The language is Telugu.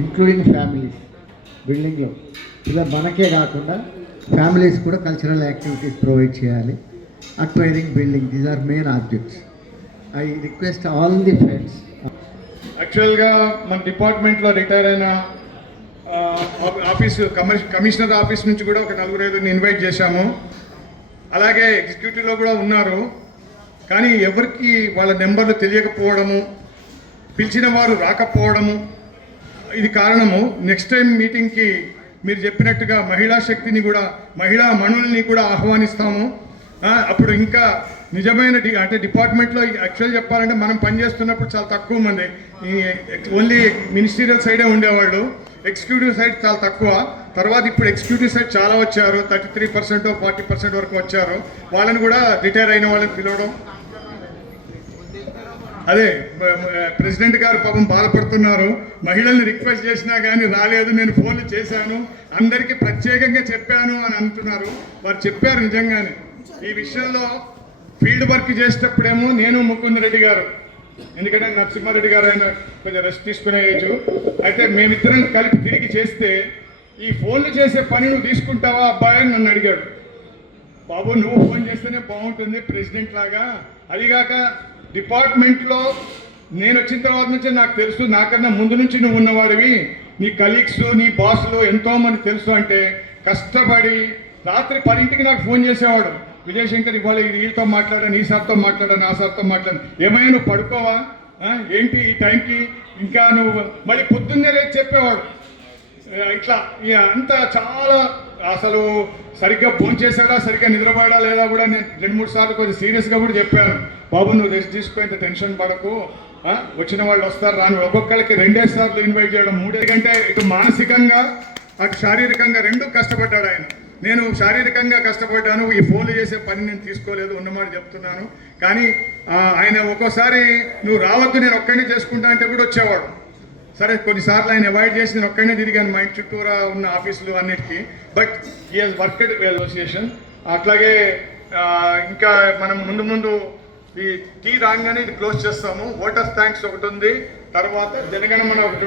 ఇంక్లూడింగ్ ఫ్యామిలీస్ బిల్డింగ్లో ఇలా మనకే కాకుండా ఫ్యామిలీస్ కూడా కల్చరల్ యాక్టివిటీస్ ప్రొవైడ్ చేయాలి. Acquiring building, these are main objects. I request all the friends. యాక్చువల్గా మన డిపార్ట్మెంట్లో రిటైర్ అయిన కమిషనర్ ఆఫీస్ నుంచి కూడా ఒక 4-5 ఇన్వైట్ చేశాము. అలాగే ఎగ్జిక్యూటివ్లో కూడా ఉన్నారు. కానీ ఎవరికి వాళ్ళ నెంబర్లు తెలియకపోవడము, పిలిచిన వారు రాకపోవడము ఇది కారణము. నెక్స్ట్ టైం మీటింగ్కి మీరు చెప్పినట్టుగా మహిళా శక్తిని కూడా, మహిళా మనుల్ని కూడా ఆహ్వానిస్తాము. అప్పుడు ఇంకా నిజమైన అంటే డిపార్ట్మెంట్లో యాక్చువల్ చెప్పాలంటే మనం పనిచేస్తున్నప్పుడు చాలా తక్కువ మంది, ఓన్లీ మినిస్టీరియల్ సైడే ఉండేవాళ్ళు, ఎగ్జిక్యూటివ్ సైడ్ చాలా తక్కువ. తర్వాత ఇప్పుడు ఎగ్జిక్యూటివ్ సైడ్ చాలా వచ్చారు, 33% 40% వరకు వచ్చారు. వాళ్ళని కూడా రిటైర్ అయిన వాళ్ళని పిలవడం. అదే ప్రెసిడెంట్ గారు పాపం బాధపడుతున్నారు. మహిళల్ని రిక్వెస్ట్ చేసినా కానీ రాలేదు, నేను ఫోన్లు చేశాను, అందరికీ ప్రత్యేకంగా చెప్పాను అని అంటున్నారు. వారు చెప్పారు నిజంగానే. ఈ విషయంలో ఫీల్డ్ వర్క్ చేసేటప్పుడేమో నేను ముకుందరెడ్డి గారు, ఎందుకంటే నరసింహారెడ్డి గారు ఆయన కొంచెం రెస్ట్ తీసుకునే ఏజ్, అయితే మేమిద్దరం కలిపి తిరిగి చేస్తే ఈ ఫోన్లు చేసే పని నువ్వు తీసుకుంటావా అబ్బాయి అని నన్ను అడిగాడు. బాబు నువ్వు ఫోన్ చేస్తేనే బాగుంటుంది ప్రెసిడెంట్ లాగా, అదిగాక డిపార్ట్మెంట్లో నేను వచ్చిన తర్వాత నుంచే నాకు తెలుసు, నాకన్నా ముందు నుంచి నువ్వు ఉన్నవాడివి, నీ కలీగ్స్ నీ బాసులు ఎంతోమంది తెలుసు అంటే కష్టపడి రాత్రి 10ంటికి నాకు ఫోన్ చేసేవాడు. విజయశంకర్ ఇవాళ వీళ్ళతో మాట్లాడాను, ఈ సార్తో మాట్లాడాను, ఆ సార్తో మాట్లాడాను, ఏమైనా నువ్వు పడుకోవా ఏంటి ఈ టైంకి, ఇంకా నువ్వు మళ్ళీ పొద్దున్నే లేచి చెప్పేవాడు. ఇట్లా అంతా చాలా అసలు సరిగ్గా ఫోన్ చేశాడా, సరిగ్గా నిద్రపోయాడా లేదా కూడా నేను 2-3 సార్లు కొంచెం సీరియస్గా కూడా చెప్పాను. బాబు నువ్వు రెస్ట్ తీసుకుపోయింత టెన్షన్ పడకు, వచ్చిన వాళ్ళు వస్తారు రాని, ఒక్కొక్కరికి 2 సార్లు ఇన్వైట్ చేయడం, 3 గంటే ఇటు మానసికంగా అటు శారీరకంగా 2 కష్టపడ్డాడు ఆయన. నేను శారీరకంగా కష్టపడ్డాను, ఈ ఫోన్లు చేసే పని నేను తీసుకోలేదు, ఉన్నమాట చెప్తున్నాను. కానీ ఆయన ఒక్కోసారి నువ్వు రావద్దు నేను ఒక్కడినే చేసుకుంటా అంటే కూడా వచ్చేవాడు. సరే కొన్నిసార్లు ఆయన అవాయిడ్ చేసి నేను ఒక్కడనే తిరిగాను మా ఇంటి చుట్టూరా ఉన్న ఆఫీసులు అన్నిటికీ. But he has worked association. అట్లాగే ఇంకా మనం ముందు ఈ టీ రాగానే ఇది క్లోజ్ చేస్తాము. ఓట్ ఆఫ్ థ్యాంక్స్ ఒకటి ఉంది, తర్వాత జనగణమన ఒకటి.